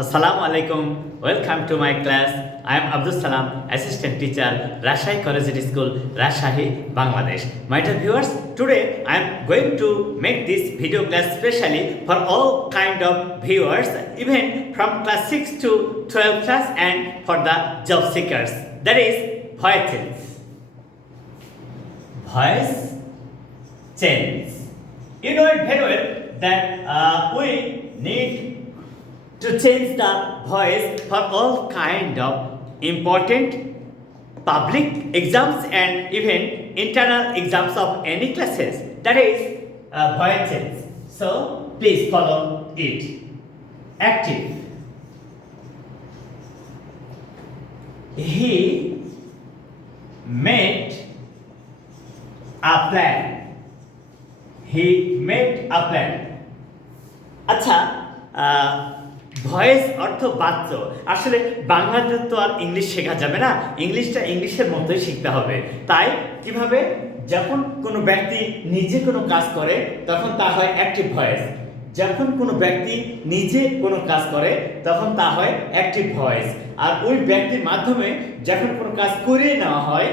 Assalamu alaikum. Welcome to my class. I am Abdus Salam, assistant teacher, Rajshahi Collegiate School, Rajshahi, Bangladesh. My dear viewers, today I am going to make this video class specially for all kind of viewers, even from class 6 to 12 class and for the job seekers. That is voice change. Voice change. You know it very well that we need to change the voice for all kind of important public exams and even internal exams of any classes. That is voice change. So please follow it. Active. He made a plan. He made a plan. আচ্ছা voice অর্থ বাচ্চ আসলে বাংলাতে তো আর English শেখা যাবে না, ইংলিশটা ইংলিশের মতোই শিখতে হবে। তাই কিভাবে যখন কোনো ব্যক্তি নিজে কোনো কাজ করে তখন তা হয় অ্যাক্টিভ ভয়েস, যখন কোনো ব্যক্তি নিজে কোনো কাজ করে তখন তা হয় অ্যাক্টিভ ভয়েস, আর ওই ব্যক্তির মাধ্যমে যখন কোনো কাজ করিয়ে নেওয়া হয়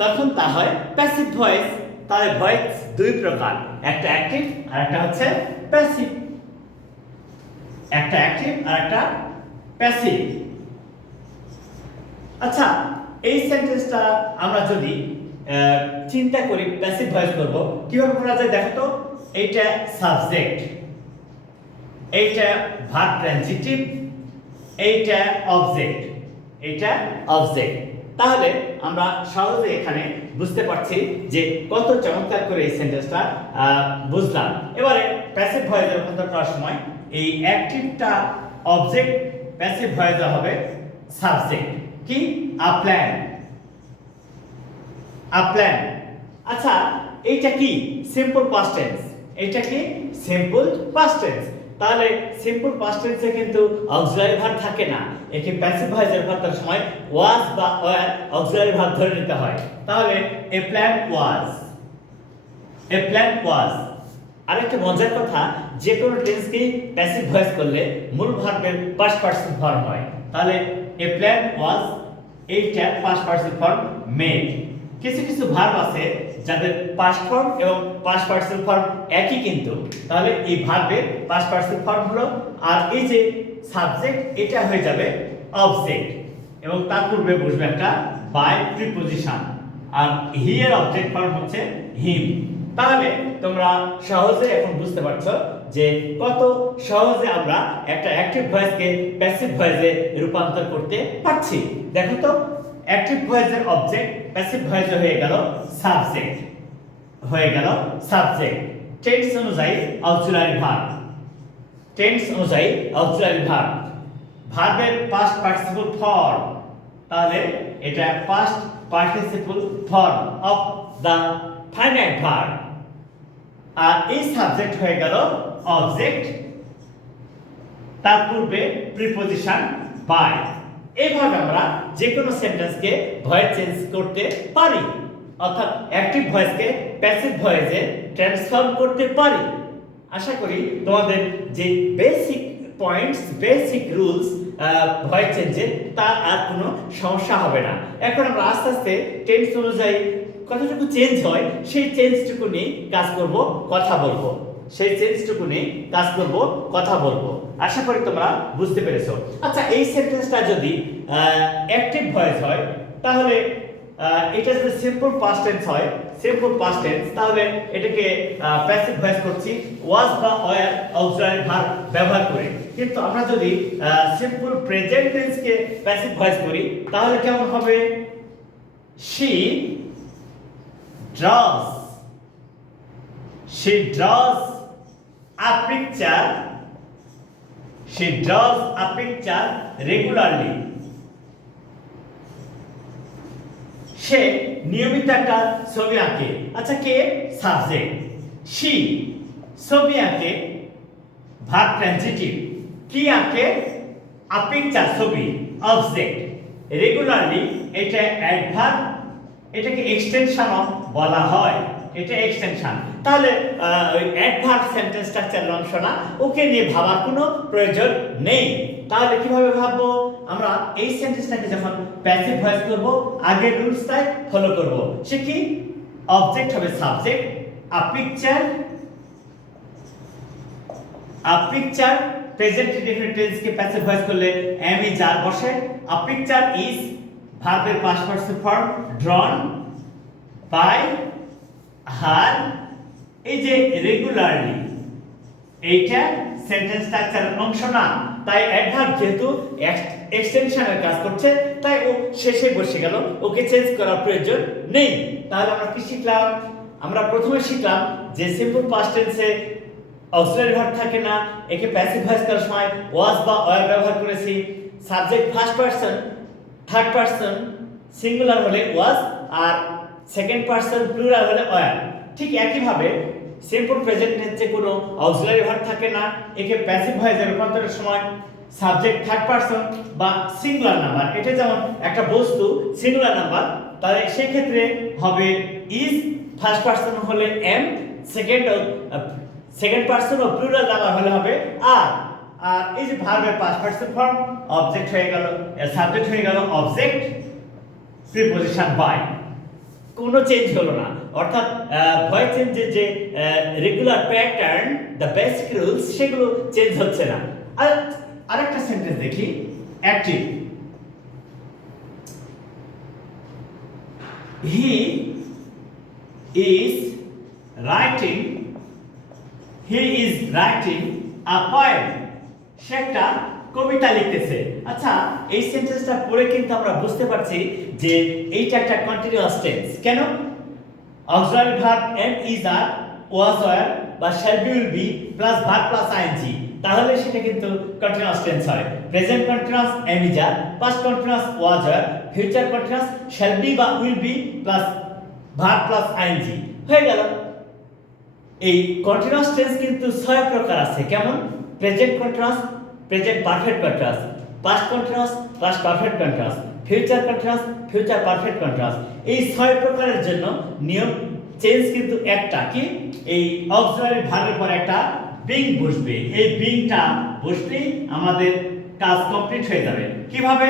তখন তা হয় প্যাসিভ ভয়েস। তাহলে ভয়েস দুই প্রকার, একটা অ্যাক্টিভ আর একটা হচ্ছে প্যাসিভ। একটা অ্যাক্টিভ আর একটা প্যাসিভ। আচ্ছা, এই সেন্টেন্সটা আমরা যদি চিন্তা করি প্যাসিভ ভয়েস করব, কিভাবে করা যায় দেখো তো। এইটা সাবজেক্ট, এইটা ভার্ব ট্রানজিটিভ, এইটা অবজেক্ট, এইটা অবজেক্ট। তাহলে আমরা সহজে এখানে বুঝতে পারছি যে কত চমৎকার করে এই সেন্টেন্সটা বুঝলাম। এবারে প্যাসিভ ভয়েসে রূপান্তর করার সময় এই অ্যাক্টিভটা অবজেক্ট, প্যাসিভ ভয়েসে হবে সাবজেক্ট। কি? আ প্ল্যান, আ প্ল্যান। আচ্ছা, এইটা কি? Simple past tense. এইটা কি? Simple past tense. তাহলে সিম্পল পাস্ট টেন্সে কিন্তু অক্সিলারি ভার্ব থাকে না, একে প্যাসিভ ভয়েসে রূপান্তর সময় ওয়াজ বা ওয়্যার অক্সিলারি ভার্ব ধরে নিতে হয়। তাহলে এ plan was, A plan was. আরেকটা মজার কথা, যে কোনো টেন্সকে প্যাসিভ ভয়েস করলে মূল ভার্বের পাস্ট পার্টিসিপল ফর্ম হয়। তাহলে এ প্ল্যান ওয়াজ, এইটা পাস্ট পার্টিসিপল ফর্ম মেড। কিছু কিছু ভার্ব আছে যাদের পাস্ট ফর্ম এবং পাস্ট পার্টিসিপল ফর্ম একই, কিন্তু তাহলে এই ভার্বের পাস্ট পার্টিসিপল ফর্ম হলো, আর এই যে সাবজেক্ট এটা হয়ে যাবে অবজেক্ট, এবং তার পূর্বে বসবে একটা বাই প্রিপজিশন, আর হি এর অবজেক্ট ফর্ম হচ্ছে হিম। তাহলে তোমরা সহজে এখন বুঝতে পারছো যে কত সহজে আমরা একটা অ্যাক্টিভ ভয়েসকে প্যাসিভ ভয়েসে রূপান্তর করতে পারছি। দেখো তো, অ্যাক্টিভ ভয়েসের অবজেক্ট প্যাসিভ ভয়েসে হয়ে গেল সাবজেক্ট, হয়ে গেল সাবজেক্ট। টেন্স অনুযায়ী অক্সিলারি ভার্ব, টেন্স অনুযায়ী অক্সিলারি ভার্ব, ভার্বের পাস্ট পার্টিসিপল ফর্ম। তাহলে এটা past participle form of the finite verb, আর এই সাবজেক্ট হয়ে গেল অবজেক্ট, তার পূর্বে প্রিপজিশন বাই। এইভাবে আমরা যে কোনো সেন্টেন্সকে ভয়েস চেঞ্জ করতে পারি, অর্থাৎ অ্যাক্টিভ ভয়েসকে প্যাসিভ ভয়েসে ট্রান্সফর্ম করতে পারি। আশা করি তোমাদের যে basic points, basic rules voice চেঞ্জের, তা আর কোনো সমস্যা হবে না। এখন আমরা আস্তে আস্তে টেন্স অনুযায়ী কতটুকু চেঞ্জ হয় সেই চেঞ্জটুকু নিয়ে কাজ করব, কথা বলবো, সেই চেঞ্জটুকু নিয়ে কাজ করব, কথা বলবো। আশা করি তোমরা বুঝতে পেরেছো। আচ্ছা, এই সেন্টেন্সটা যদি অ্যাক্টিভ ভয়েস হয় তাহলে এটা যদি সিম্পল পাস্ট টেন্স হয়, সিম্পল পাস্ট টেন্স, তাহলে এটাকে প্যাসিভ ভয়েস করছি ওয়াজ বা ওয়্যার অক্সিলারি ভার্ব ব্যবহার করে। কিন্তু আমরা যদি সিম্পল প্রেজেন্ট টেন্সকে প্যাসিভ ভয়েস করি তাহলে কেমন হবে? She draws, she draws a picture, she draws a picture regularly. সে নিয়মিত একটা ছবি আঁকে। আচ্ছা, কে? সাবজেক্ট। she ছবি আঁকে, ভার্ব ট্রানজিটিভ। কি আঁকে? a picture ছবি, অবজেক্ট। রেগুলারলি এটা অ্যাডভার্ব, এটাকে এক্সটেনশন অফ বলা হয়, এটা এক্সটেনশন। তাহলে ওই অ্যাডভার্ব সেন্টেন্স স্ট্রাকচারের অংশ না, ওকে নিয়ে ভাবার কোনো প্রয়োজন নেই। তাহলে কিভাবে ভাববো আমরা এই সেন্টেন্সটাকে যখন প্যাসিভ ভয়েস করব, আগের রুলসটাই ফলো করব। সে কি অবজেক্ট হবে সাবজেক্ট, আ পিকচার প্রেজেন্ট ইনডেফিনিট টেন্স কে প্যাসিভ ভয়েস করলে am is are বসে, a picture is ভার্বের past person form drawn by her, এই যে রেগুলারলি এইটা সেন্টেন্স স্ট্রাকচারের অংশ না, তাই অ্যাডভার্ব যেহেতু এক্সটেনশনের কাজ করছে তাই ও শেষে বসে গেল, ওকে চেঞ্জ করার প্রয়োজন নেই। তাহলে আমরা কি শিখলাম? আমরা প্রথমে শিখলাম যে সিম্পল পাস্ট টেন্সে অক্সিলারি ভার্ব থাকে না, একে প্যাসিভ ভয়েস করার সময় ওয়াজ বা ওয়্যার ব্যবহার করেছি। Subject first person, third person singular হলে ওয়াজ আর সেকেন্ড পারসন প্লুরাল হলে ওয়্যার। ঠিক একই ভাবে সিম্পল প্রেজেন্ট টেন্সে কোনো অক্সিলারি ভার্ব থাকে না, একে প্যাসিভ ভয়েসে রূপান্তরের সময় সাবজেক্ট থার্ড পারসন বা সিঙ্গুলার নাম্বার, এটা যেমন একটা বস্তু সিঙ্গুলার নাম্বার, তাহলে সেই ক্ষেত্রে হবে ইজ, ফার্স্ট পারসন হলে এম, সেকেন্ড পারসন ও প্লুরাল নাম্বার হলে হবে আর। আর এই যে ভার্বের পাস্ট পারসন ফর্ম অবজেক্ট হয়ে গেল, সাবজেক্ট হয়ে গেল অবজেক্ট, প্রিপোজিশন বাই, কোনো চেঞ্জ হলো না। অর্থাৎ ভয়েস চেঞ্জের যে regular pattern, the basic rules, সেগুলো চেঞ্জ হচ্ছে না। আর আরেকটা সেন্টেন্স দেখি, active. He is writing a poem, সে একটা কবিতা লিখতেছে। আচ্ছা, এই সেন্টেন্সটা পড়ে কিন্তু আমরা বুঝতে পারছি যে এইটা একটা কন্টিনিউয়াস টেন্স। কেন? Auxiliary verb am, is, are, was, were বা shall be, will be plus verb plus ING, তাহলে সেটা কিন্তু কন্টিনিউয়াস টেন্স হয়। Present continuous am, is, are, past continuous was, were, future continuous shall be বা will be plus verb plus ING হয়ে গেল। এই continuous tense কিন্তু 6 প্রকার আছে। কেমন? Present continuous, present perfect continuous, past continuous, past perfect continuous, future continuous, future perfect continuous. এই 6 প্রকারের জন্য নিয়ম চেঞ্জ কিন্তু একটা, কি এই অক্সিলারি ভার্বের পর একটা বিং বসবে। এই বিংটা বসলেই আমাদের কাজ কমপ্লিট হয়ে যাবে। কিভাবে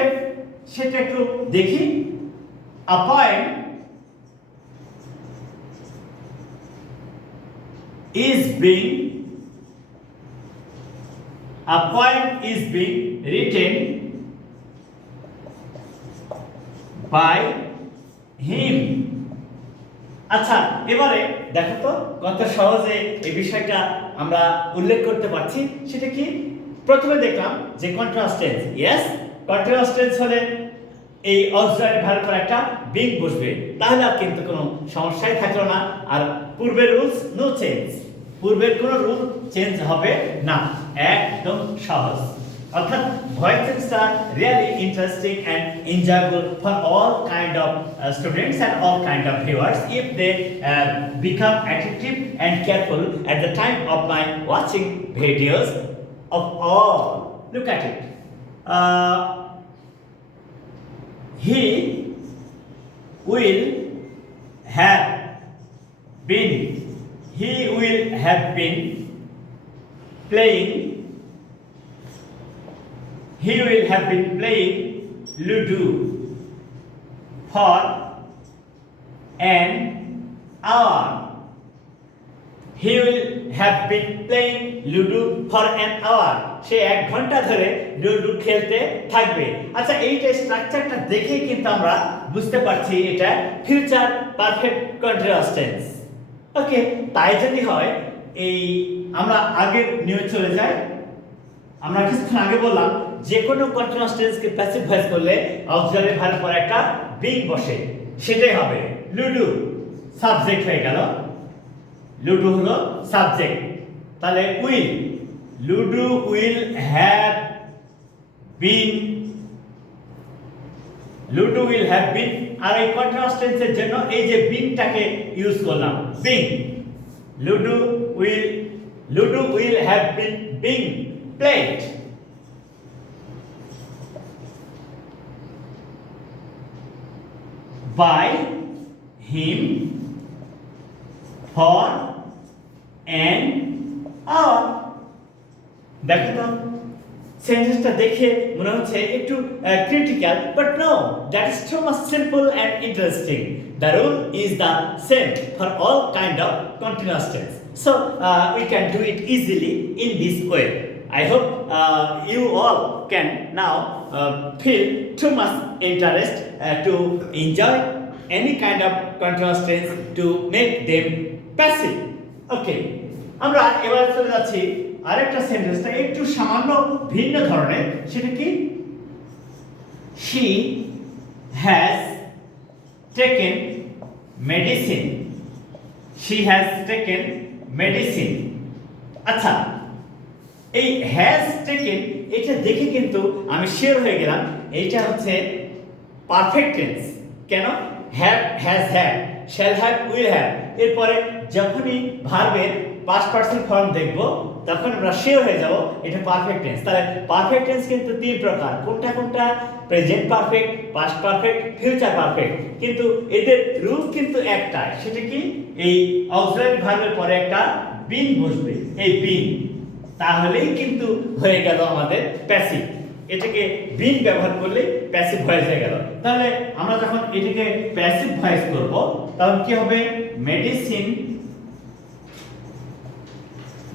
সেটা একটু দেখি। A poem is being written by him। আচ্ছা, এবারে দেখো তো কত সহজে এই বিষয়টা আমরা উল্লেখ করতে পারছি। সেটা কি? প্রথমে দেখলাম যে continuous tense, yes continuous tense হলে এই অক্সিলারি ভার্বের পর একটা বিং বসবে, তাহলে আর কিন্তু কোনো সমস্যাই থাকলো না। আর পূর্বের রুলস নো চেঞ্জ, পূর্বের কোনো রুল চেঞ্জ হবে না, একদম সহজ। অর্থাৎ ভয়েস চেঞ্জটা really interesting and enjoyable for all kind of students and all kind of viewers if they become attentive and careful at the time of my watching videos of all. Look at it. He will have been playing Ludo for an hour. He will have been playing Ludo for an hour. সে 1 ঘন্টা ধরে ludo খেলতে থাকবে। আচ্ছা, এইটা স্ট্রাকচারটা দেখেই কিন্তু আমরা বুঝতে পারছি এটা ফিউচার পারফেক্ট কন্টিনিউয়াস টেন্স। ওকে, তাই যদি হয় এই আমরা আগের নিয়মে চলে যাই। আমরা কিছুক্ষণ আগে বললাম যে কোনো কন্টিনিউয়াস টেন্সকে প্যাসিভ ভয়েস করলে অক্সিলারি ভার্বের পর একটা বিং বসে, সেটাই হবে লুডো। সাবজেক্ট হয়ে গেল, লুডো হলো সাবজেক্ট, তাহলে will, ludo will have been, ludo will have been. আর এই কন্টিনিউয়াস টেন্সের জন্য এই যে বিংটাকে ইউজ করলাম, being. Ludo will have been being played. by him for an hour। দেখো তো সেন্টেন্সটা দেখে মনে হচ্ছে একটু critical, but no, that is so much simple and interesting. The rule is the same for all kind of continuous tense, so we can do it easily in this way. I hope you all can now feel too much interest to enjoy any kind of continuous tense to make them passive. Okay, আমরা এবার চলে যাচ্ছি আরেকটা সেন্টেন্সটা একটু সামান্য ভিন্ন ধরনের। সেটা কি? She has taken medicine. She has taken medicine. আচ্ছা, এই has taken এটা দেখে কিন্তু আমি শিওর হয়ে গেলাম এইটা হচ্ছে পারফেক্ট টেন্স। কেন? have, has had, shall have, will have, এরপরে যখনই ভার্বের পাস্ট পার্সন ফর্ম দেখব তখন আমরা শিওর হয়ে যাব এটা পারফেক্ট টেন্স। তাহলে পারফেক্ট টেন্স কিন্তু তিন প্রকার। কোনটা কোনটা? Present perfect, past perfect, future perfect. কিন্তু এদের রুল কিন্তু একটাই। সেটা কি? এই অক্সিলারি ভার্বের পরে একটা বিন বসবে, এই বিন, তাহলেই কিন্তু হয়ে গেল আমাদের প্যাসিভ। এটাকে বিন ব্যবহার করলে প্যাসিভ ভয়েস হয়ে গেল। তাহলে আমরা যখন এটাকে প্যাসিভ ভয়েস করব তখন কি হবে? Medicine,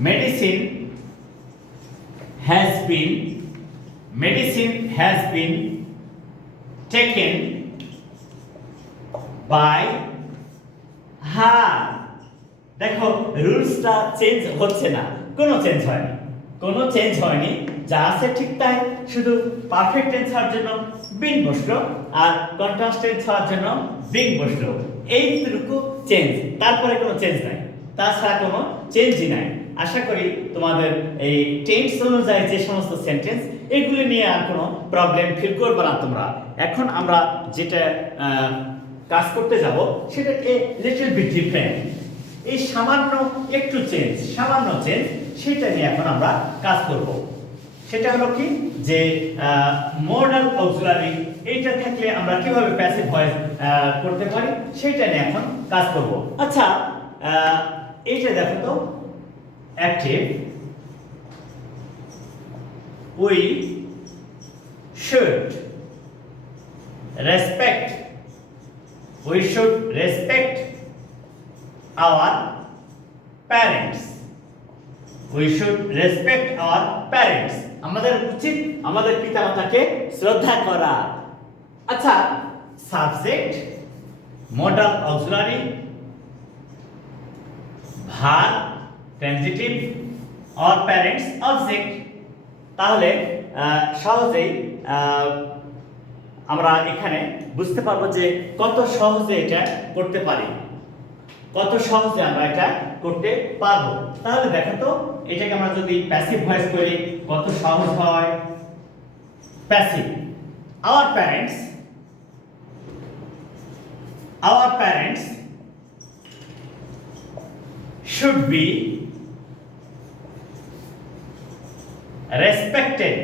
medicine has been taken by her। দেখো রুলসটা চেঞ্জ হচ্ছে না, কোনো চেঞ্জ হয়নি, যা আছে ঠিক তাই। শুধু পারফেক্ট টেন্স হওয়ার জন্য বিন বসলো আর কন্টিনিউয়াস টেন্স হওয়ার জন্য বিং বসলো, এইটুকু চেঞ্জ, তারপরে কোনো চেঞ্জ নাই, তাছাড়া কোনো চেঞ্জই নাই। আশা করি তোমাদের এই টেন্স অনুযায়ী যে সমস্ত সেন্টেন্স এগুলি নিয়ে আর কোনো প্রবলেম ফিল করবে না তোমরা। এখন আমরা যেটা কাজ করতে যাব সেটা লিটল বিট ডিফারেন্ট। এই সামান্য চেঞ্জ সেটা নিয়ে এখন আমরা কাজ করব। সেটা হলো কি? যে মডাল অক্সিলারি এইটা থাকলে আমরা কিভাবে প্যাসিভ ভয়েস করতে পারি সেটা নিয়ে এখন কাজ করব। আচ্ছা, এইটা দেখো তো, active, we should respect our parents. আমাদের উচিত আমাদের পিতামাতাকে শ্রদ্ধা করা। আচ্ছা, subject, modal auxiliary, verb, transitive or parents object. তাহলে সহজেই আমরা এখানে বুঝতে পারবো যে কত সহজে এটা করতে পারি, কত সহজে আমরা এটা করতে পারবো। তাহলে দেখো তো, এটাকে আমরা যদি প্যাসিভ ভয়েস করি কত সহজ হয়। Passive, our parents should be respected.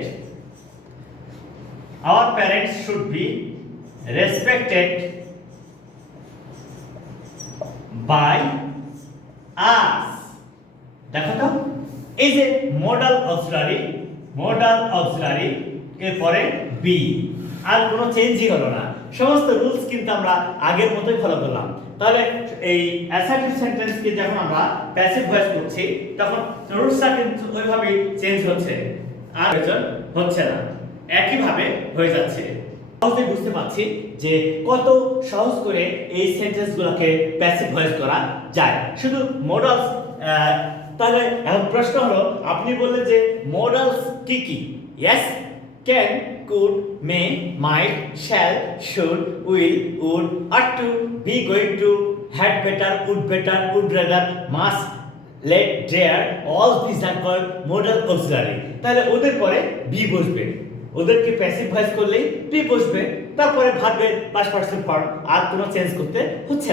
Our parents should be respected by us. দেখো তো, এই যে মডাল অক্সিলারি এর পরে বি, আর কোনো চেঞ্জই হলো না। সমস্ত রুলস কিন্তু আমরা আগের মতোই ফলো করলাম। তাহলে এই অ্যাসার্টিভ সেন্টেন্সকে যখন আমরা প্যাসিভ ভয়েস করছি তখন রুলসটা কিন্তু ওইভাবেই চেঞ্জ হচ্ছে, আর হচ্ছে না, একইভাবে হয়ে যাচ্ছে। সহজে বুঝতে পারছি যে কত সহজ করে এই সেন্টেন্সগুলোকে প্যাসিভ ভয়েস করা যায় শুধু মডালস। তাহলে এখন প্রশ্ন হলো, আপনি বললেন যে মডালস কি কি? Yes, can, could, may, might, shall, should, will, would, ought to, be going to, had better, would rather, must, let, dare, all these are called modal auxiliary. তাহলে ওদের পরে বি বসবে, ওদেরকে প্যাসিভ ভয়েস করলেই B বসবে, তারপরে ভার্বের past person form, আর কোনো চেঞ্জ করতে হচ্ছে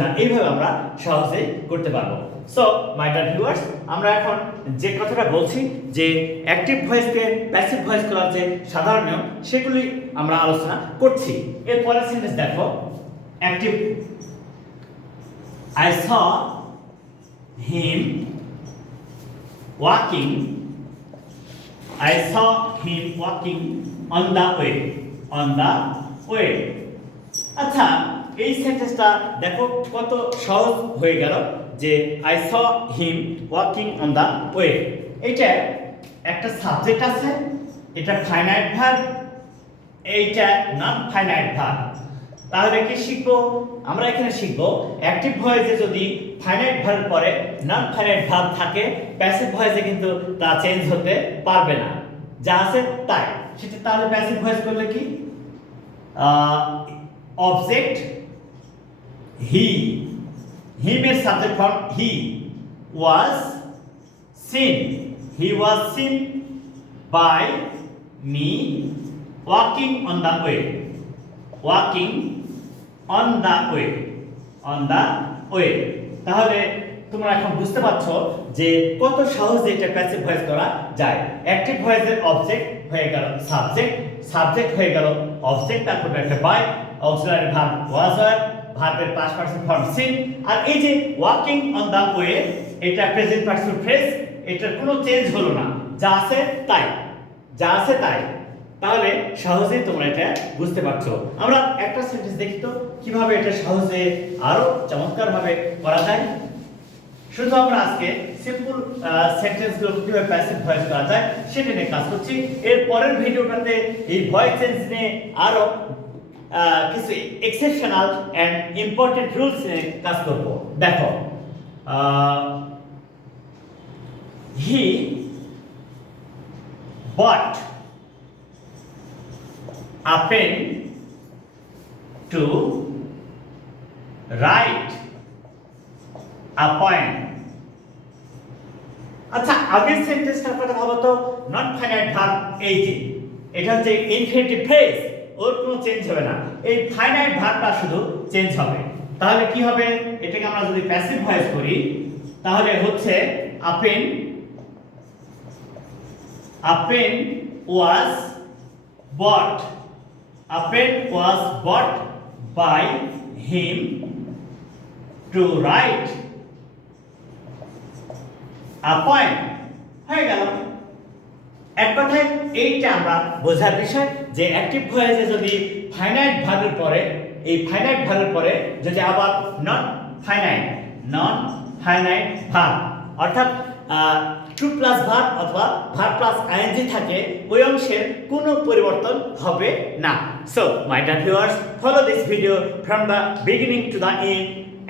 না, এইভাবে আমরা সহজেই করতে পারবো। সো মাই ডিয়ার ভিউয়ার্স, আমরা এখন যে কথাটা বলছি যে অ্যাক্টিভ ভয়েসকে প্যাসিভ ভয়েস করার যে সাধারণ নিয়ম সেগুলি আমরা আলোচনা করছি। এর পরের সেন্টেন্স দেখো, active I saw him walking. I saw him walking on the way. On the way. আচ্ছা, এই সেন্টেন্সটা দেখো কত সহজ হয়ে গেল যে I saw him walking on the way. এটা একটা সাবজেক্ট আছে, এটা ফাইনাইট ভার্ব, এইটা নন ফাইনাইট ভার্ব। তাহলে কি শিখবো আমরা? এখানে শিখবো অ্যাক্টিভ ভয়েসে যদি ফাইনাইট ভার্ব পরে নন ফাইনাইট ভার্ব থাকে, প্যাসিভ ভয়েসে কিন্তু তা চেঞ্জ হতে পারবে না, যা আছে তাই। সেটা তাহলে প্যাসিভ ভয়েস করলে কি? অবজেক্ট হি, হিমের subject form he, was seen, he was seen by me walking on the way. Walking on the way, on the way. তাহলে তোমরা এখন বুঝতে পারছো যে কত সহজে এটা প্যাসিভ ভয়েস করা যায়। অ্যাক্টিভ ভয়েসের অবজেক্ট হয়ে গেল সাবজেক্ট, সাবজেক্ট হয়ে গেল অবজেক্ট, তারপর একটা by, auxiliary verb was were, ভার্বের পাস্ট পার্টিসিপল ফর্ম সিন। আর এই যে ওয়াকিং অন দ্য ওয়ে, এটা প্রেজেন্ট পার্টিসিপল ফ্রেজ, এটার কোনো চেঞ্জ হলো না, যা আছে তাই, যা আছে তাই। তাহলে সহজেই তোমরা এটা বুঝতে পারছো। আমরা একটা সেন্টেন্স দেখি তো কিভাবে এটা সহজে আরো চমৎকারভাবে করা যায়। শুধু আমরা আজকে সিম্পল সেন্টেন্সগুলো কিভাবে প্যাসিভ ভয়েস করা যায় সেটা নিয়ে কাজ করছি। এর পরের ভিডিওটাতে এই ভয়েস চেঞ্জ নিয়ে আরো কিছু এক্সেপশনাল এন্ড ইম্পর্টেন্ট রুলস নিয়ে কাজ করব। দেখো, হি bought a pen to write a poem. আচ্ছা, আগের সেন্টেন্সটার কথা ভাবো তো, নট ফাইনাইট ভার্ব, এই যে এটা হচ্ছে ইনফিনিটিভ ফ্রেজ, ওর কোনো চেঞ্জ হবে না, এই ফাইনাইট ভার্বটা শুধু চেঞ্জ হবে। তাহলে কি হবে? এটাকে আমরা যদি প্যাসিভ ভয়েস করি তাহলে হচ্ছে a pen was bought. A pen was bought by him to write a poem. হয়ে গেল। এক কথায় এইটা আমরা বোঝার বিষয় যে অ্যাক্টিভ ভয়েসে যদি ফাইনাইট ভার্বের পরে, এই ফাইনাইট ভার্বের পরে যদি আবার নন ফাইনাইট ভার্ব অর্থাৎ টু প্লাস ভার্ব অথবা ভার্ব প্লাস আইএনজি থাকে, ওই অংশের কোনো পরিবর্তন হবে না। So my dear viewers, follow this video from the beginning to the end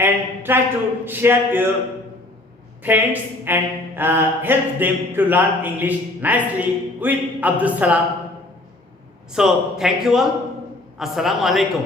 and try to share your friends and help them to learn English nicely with Abdus Salam. So thank you all. Assalamu alaikum.